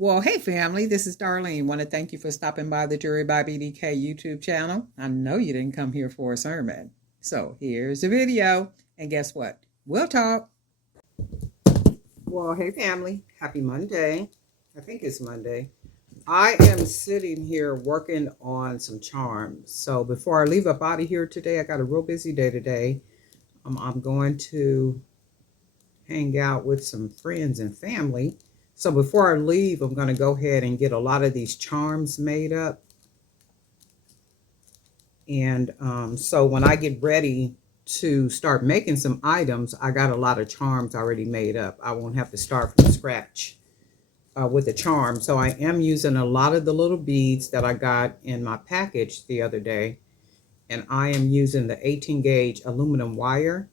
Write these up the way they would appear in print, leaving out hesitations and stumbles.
Well, hey family, this is Darlene. Want to thank you for stopping by the Jury by BDK YouTube channel. I know you didn't come here for a sermon. So here's the video. And guess what? We'll talk. Well, hey family, happy Monday. I think it's Monday. I am sitting here working on some charms. So before I leave up out of here today, I got a real busy day today. I'm going to hang out with some friends and family. So before I leave, I'm going to go ahead and get a lot of these charms made up. And so when I get ready to start making some items, I got a lot of charms already made up. I won't have to start from scratch with the charm. So I am using a lot of the little beads that I got in my package the other day. And I am using the 18 gauge aluminum wire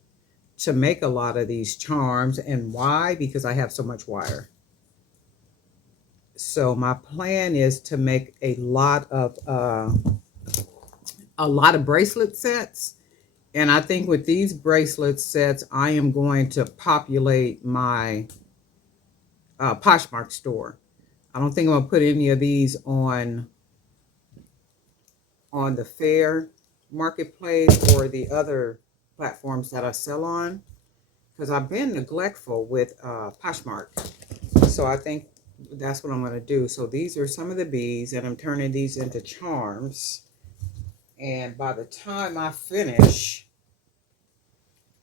to make a lot of these charms. And why? Because I have so much wire. So my plan is to make a lot of bracelet sets. And I think with these bracelet sets, I am going to populate my Poshmark store. I don't think I'm gonna put any of these on the Fair Marketplace or the other platforms that I sell on, because I've been neglectful with Poshmark. So I think that's what I'm going to do. So these are some of the beads, and I'm turning these into charms. And by the time I finish,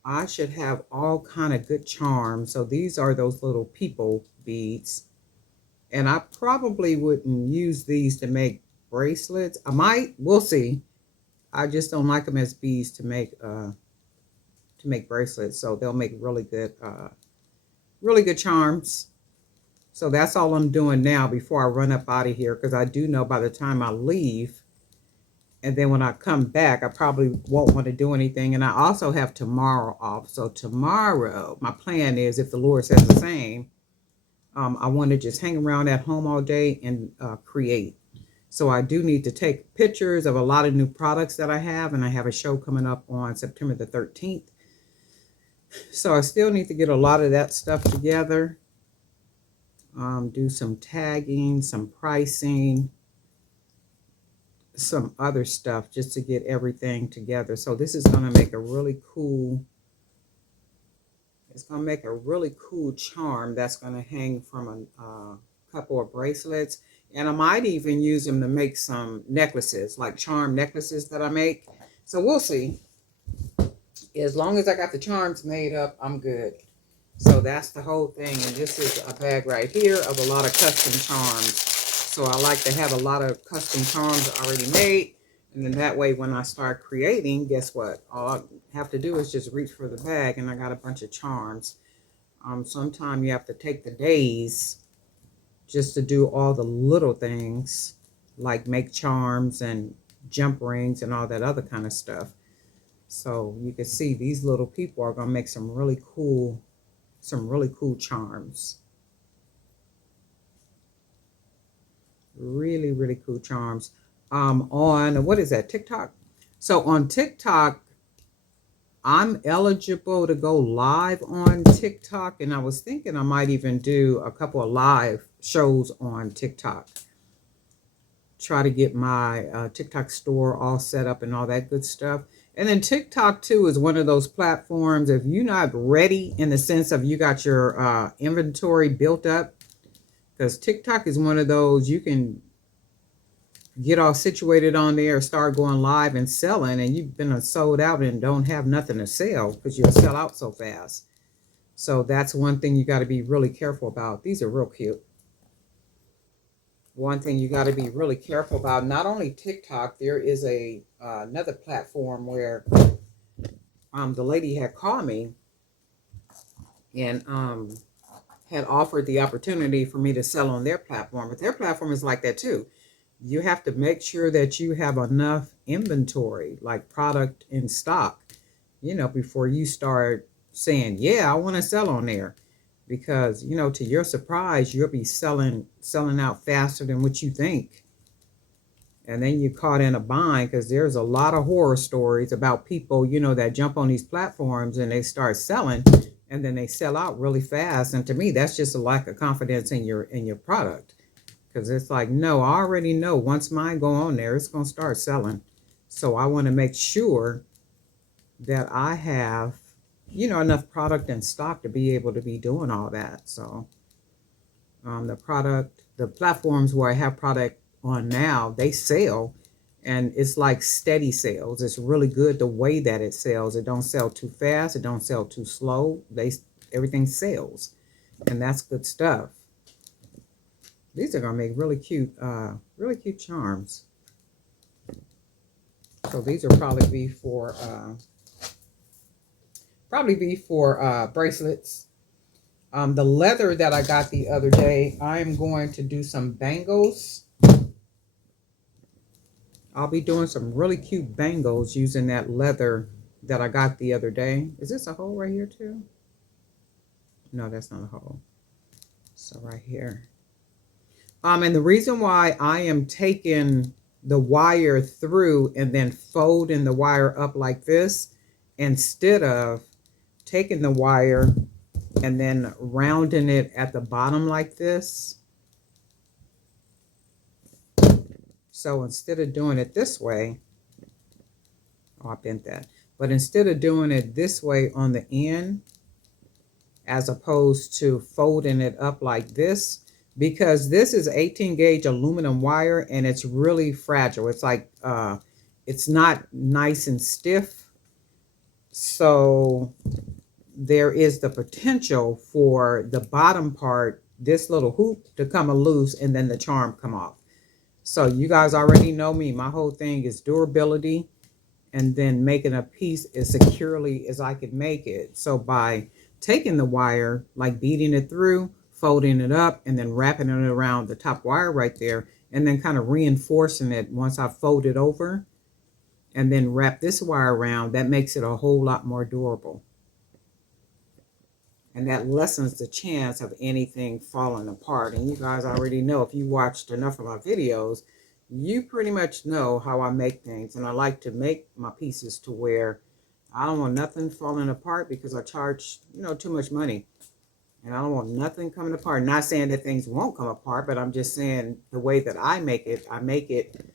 I should have all kind of good charms. So these are those little people beads. And I probably wouldn't use these to make bracelets. I might, we'll see. I just don't like them as beads to make bracelets. So they'll make really good charms. So that's all I'm doing now before I run up out of here, because I do know by the time I leave, and then when I come back, I probably won't want to do anything. And I also have tomorrow off. So tomorrow, my plan is, if the Lord says the same, I want to just hang around at home all day and create. So I do need to take pictures of a lot of new products that I have, and I have a show coming up on September the 13th. So I still need to get a lot of that stuff together. Do some tagging, some pricing, some other stuff just to get everything together. So this is going to make a really cool, it's going to make a really cool charm that's going to hang from a couple of bracelets. And I might even use them to make some necklaces, like charm necklaces that I make. So we'll see. As long as I got the charms made up, I'm good. So that's the whole thing. And this is a bag right here of a lot of custom charms. So I like to have a lot of custom charms already made. And then that way, when I start creating, guess what? All I have to do is just reach for the bag, and I got a bunch of charms. Sometimes you have to take the days just to do all the little things, like make charms and jump rings and all that other kind of stuff. So you can see these little people are going to make some really cool charms. Really, really cool charms. On, what is that, TikTok? So on TikTok, I'm eligible to go live on TikTok, and I was thinking I might even do a couple of live shows on TikTok. Try to get my TikTok store all set up and all that good stuff. And then TikTok too is one of those platforms, if you're not ready in the sense of you got your inventory built up, because TikTok is one of those you can get all situated on there, start going live and selling, and you've been sold out and don't have nothing to sell because you'll sell out so fast. So that's one thing you got to be really careful about. These are real cute. One thing you got to be really careful about, not only TikTok, there is a another platform where the lady had called me and had offered the opportunity for me to sell on their platform. But their platform is like that too. You have to make sure that you have enough inventory, like product in stock, before you start saying, yeah, I want to sell on there. Because, to your surprise, you'll be selling out faster than what you think. And then you're caught in a bind, because there's a lot of horror stories about people, that jump on these platforms and they start selling, and then they sell out really fast. And to me, that's just a lack of confidence in your product. Because it's like, no, I already know once mine go on there, it's going to start selling. So I want to make sure that I have, you know, enough product in stock to be able to be doing all that. So the platforms where I have product on now, they sell, and it's like steady sales. It's really good the way that it sells. It don't sell too fast. It don't sell too slow. Everything sells, and that's good stuff. These are gonna make really cute charms. So these will probably be for bracelets. The leather that I got the other day, I'm going to do some bangles. I'll be doing some really cute bangles using that leather that I got the other day. Is this a hole right here too? No, that's not a hole. So right here. And the reason why I am taking the wire through and then folding the wire up like this, instead of taking the wire and then rounding it at the bottom like this. So instead of doing it this way, oh, I bent that. But instead of doing it this way on the end, as opposed to folding it up like this, because this is 18 gauge aluminum wire and it's really fragile. It's like, it's not nice and stiff. So there is the potential for the bottom part, this little hoop, to come loose and then the charm come off. So you guys already know me. My whole thing is durability and then making a piece as securely as I can make it. So by taking the wire, like beating it through, folding it up, and then wrapping it around the top wire right there, and then kind of reinforcing it once I fold it over, and then wrap this wire around, that makes it a whole lot more durable. And that lessens the chance of anything falling apart. And you guys already know, if you watched enough of my videos, you pretty much know how I make things. And I like to make my pieces to where I don't want nothing falling apart, because I charge, you know, too much money. And I don't want nothing coming apart. Not saying that things won't come apart, but I'm just saying the way that I make it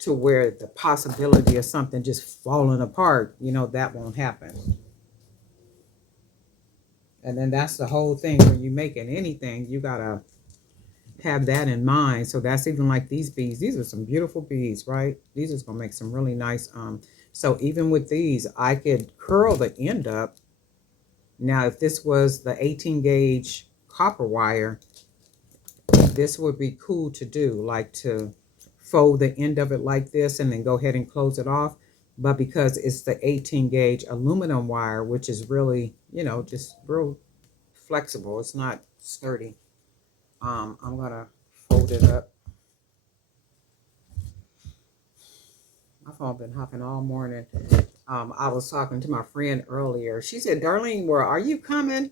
to where the possibility of something just falling apart, you know, that won't happen. And then that's the whole thing when you're making anything, you gotta have that in mind. So that's even like these beads. These are some beautiful beads, right? These is gonna make some really nice. So even with these, I could curl the end up. Now, if this was the 18 gauge copper wire, this would be cool to do, like to fold the end of it like this and then go ahead and close it off. But because it's the 18 gauge aluminum wire, which is really, you know, just real flexible, it's not sturdy, I'm gonna fold it up. My phone been hopping all morning. I was talking to my friend earlier. She said, Darlene, where are you coming?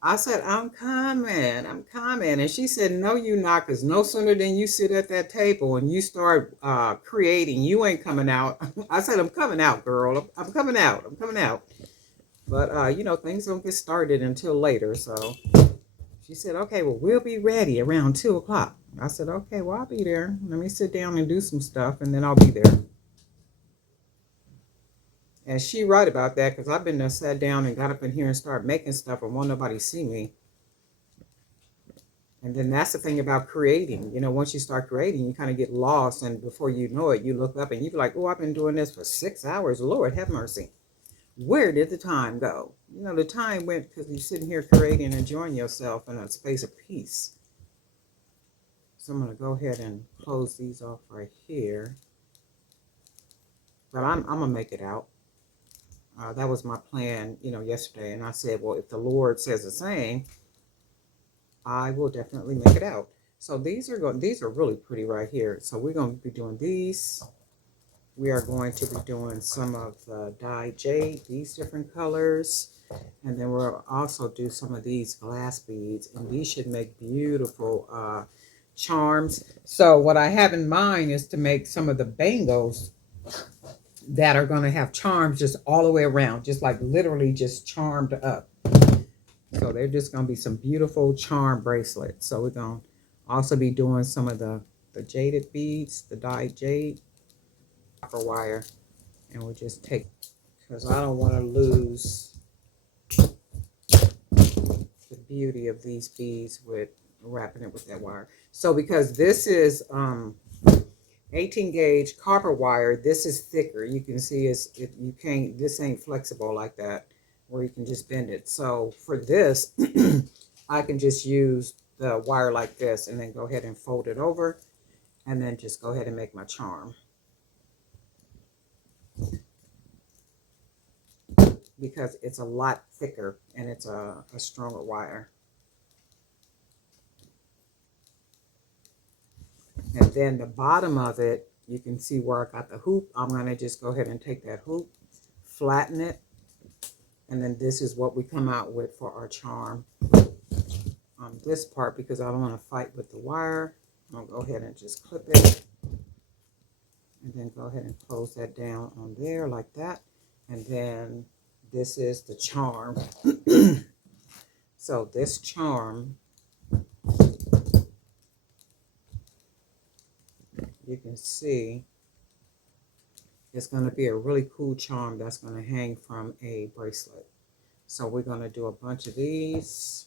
I said, I'm coming. And she said, no, you not, because no sooner than you sit at that table and you start creating, you ain't coming out. I said, I'm coming out, girl. I'm coming out. But, you know, things don't get started until later. So she said, okay, well, we'll be ready around 2 o'clock. I said, okay, well, I'll be there. Let me sit down and do some stuff, and then I'll be there. And she right about that, because I've been there, sat down and got up in here and started making stuff and won't nobody see me. And then that's the thing about creating. You know, once you start creating, you kind of get lost, and before you know it, you look up and you're like, oh, I've been doing this for 6 hours. Lord, have mercy. Where did the time go? You know, the time went because you're sitting here creating and enjoying yourself in a space of peace. So I'm going to go ahead and close these off right here. But I'm going to make it out. That was my plan, you know, yesterday. And I said, well, if the Lord says the same, I will definitely make it out. So these are really pretty right here. So we're going to be doing these. We are going to be doing some of the dyed jade, these different colors. And then we'll also do some of these glass beads. And these should make beautiful charms. So what I have in mind is to make some of the bangles that are going to have charms just all the way around, just like literally just charmed up. So they're just going to be some beautiful charm bracelets. So we're going to Also be doing some of the jaded beads, the dyed jade, copper wire. And we just take, because I don't want to lose the beauty of these beads with wrapping it with that wire. So because this is 18 gauge copper wire, this is thicker. You can see you can't, this ain't flexible like that where you can just bend it. So for this, I can just use the wire like this and then go ahead and fold it over and then just go ahead and make my charm. Because it's a lot thicker and it's a stronger wire. And then the bottom of it, you can see where I got the hoop. I'm going to just go ahead and take that hoop, flatten it, and then this is what we come out with for our charm. On this part, because I don't want to fight with the wire, I'm going to go ahead and just clip it. And then go ahead and close that down on there like that. And then this is the charm. So this charm, you can see, it's going to be a really cool charm that's going to hang from a bracelet. So we're going to do a bunch of these.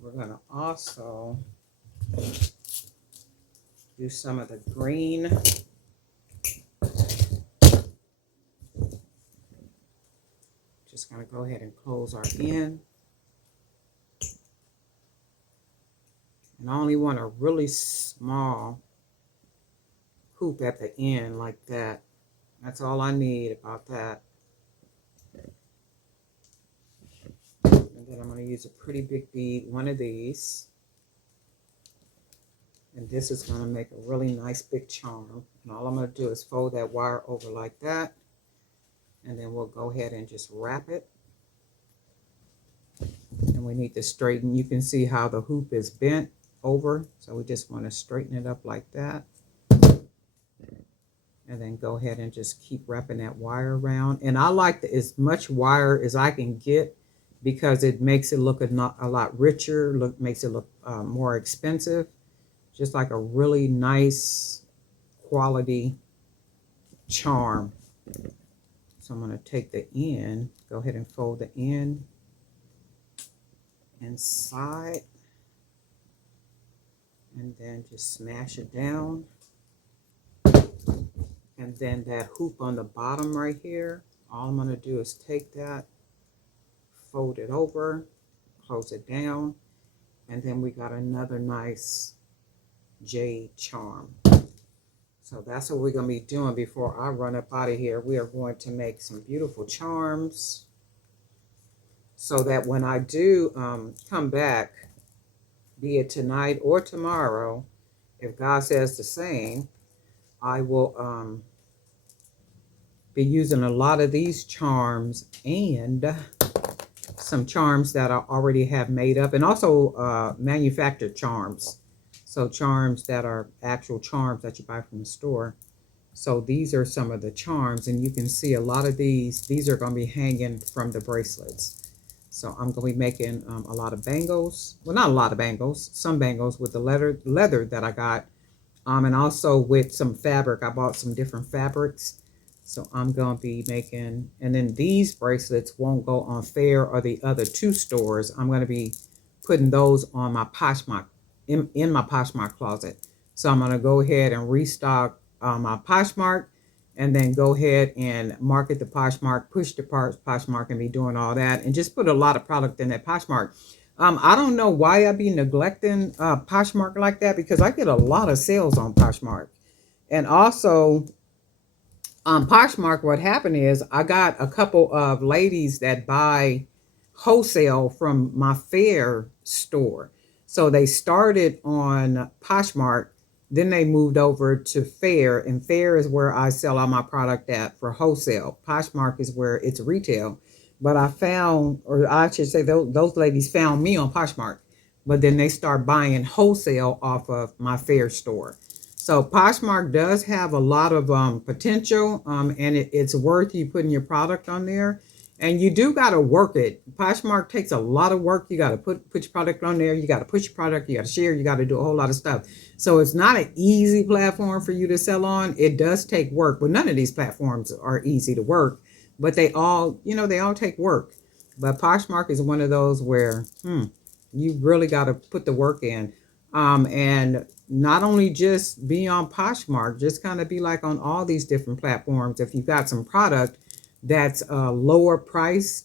We're going to also do some of the green. Just going to go ahead and close our end. And I only want a really small hoop at the end like that. That's all I need about that. And then I'm going to use a pretty big bead, one of these. And this is going to make a really nice big charm. And all I'm going to do is fold that wire over like that. And then we'll go ahead and just wrap it. And we need to straighten. You can see how the hoop is bent over. So we just want to straighten it up like that. And then go ahead and just keep wrapping that wire around. And I like as much wire as I can get because it makes it look a lot richer, makes it look more expensive. Just like a really nice quality charm. So I'm going to take the end, go ahead and fold the end inside. And then just smash it down. And then that hoop on the bottom right here, all I'm going to do is take that, fold it over, close it down, and then we got another nice jade charm. So that's what we're going to be doing before I run up out of here. We are going to make some beautiful charms so that when I do come back, be it tonight or tomorrow, if God says the same, I will be using a lot of these charms and some charms that I already have made up, and also manufactured charms. So charms that are actual charms that you buy from the store. So these are some of the charms, and you can see a lot of these are going to be hanging from the bracelets. So I'm going to be making a lot of bangles. Well, not a lot of bangles, some bangles with the leather that I got. And also with some fabric. I bought some different fabrics. So I'm going to be making, and then these bracelets won't go on Fair or the other two stores. I'm going to be putting those on my Poshmark, in my Poshmark closet. So I'm going to go ahead and restock my Poshmark, and then go ahead and market the Poshmark, push the Poshmark, and be doing all that, and just put a lot of product in that Poshmark. I don't know why I be neglecting Poshmark like that, because I get a lot of sales on Poshmark. And also on Poshmark, what happened is I got a couple of ladies that buy wholesale from my Fair store. So they started on Poshmark, then they moved over to Fair, and Fair is where I sell all my product at for wholesale. Poshmark is where it's retail. But I found, or I should say those ladies found me on Poshmark, but then they start buying wholesale off of my Fair store. So Poshmark does have a lot of potential, and it's worth you putting your product on there. And you do got to work it. Poshmark takes a lot of work. You got to put your product on there. You got to push your product. You got to share. You got to do a whole lot of stuff. So it's not an easy platform for you to sell on. It does take work, but none of these platforms are easy to work. But they all, they all take work. But Poshmark is one of those where you really got to put the work in. And not only just be on Poshmark, just kind of be like on all these different platforms. If you've got some product that's a lower price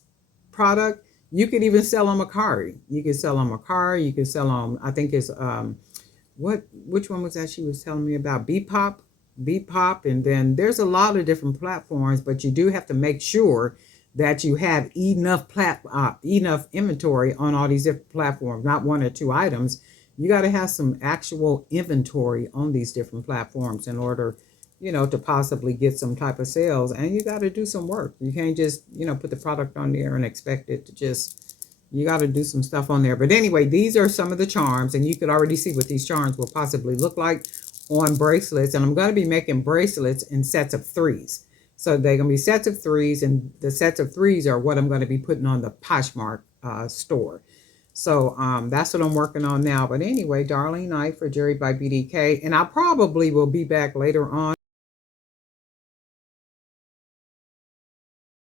product, you could even sell on Mercari. You could sell on Mercari. You could sell on, I think it's which one was that she was telling me about? Beepop, and then there's a lot of different platforms, but you do have to make sure that you have enough inventory on all these different platforms, not one or two items. You got to have some actual inventory on these different platforms in order, to possibly get some type of sales. And you got to do some work. You can't just, put the product on there and expect it to just, you got to do some stuff on there. But anyway, these are some of the charms, and you could already see what these charms will possibly look like on bracelets. And I'm going to be making bracelets in sets of 3s. So they're going to be sets of 3s, and the sets of 3s are what I'm going to be putting on the Poshmark store. So that's what I'm working on now. But anyway, darling night for Jerry by BDK. And I probably will be back later on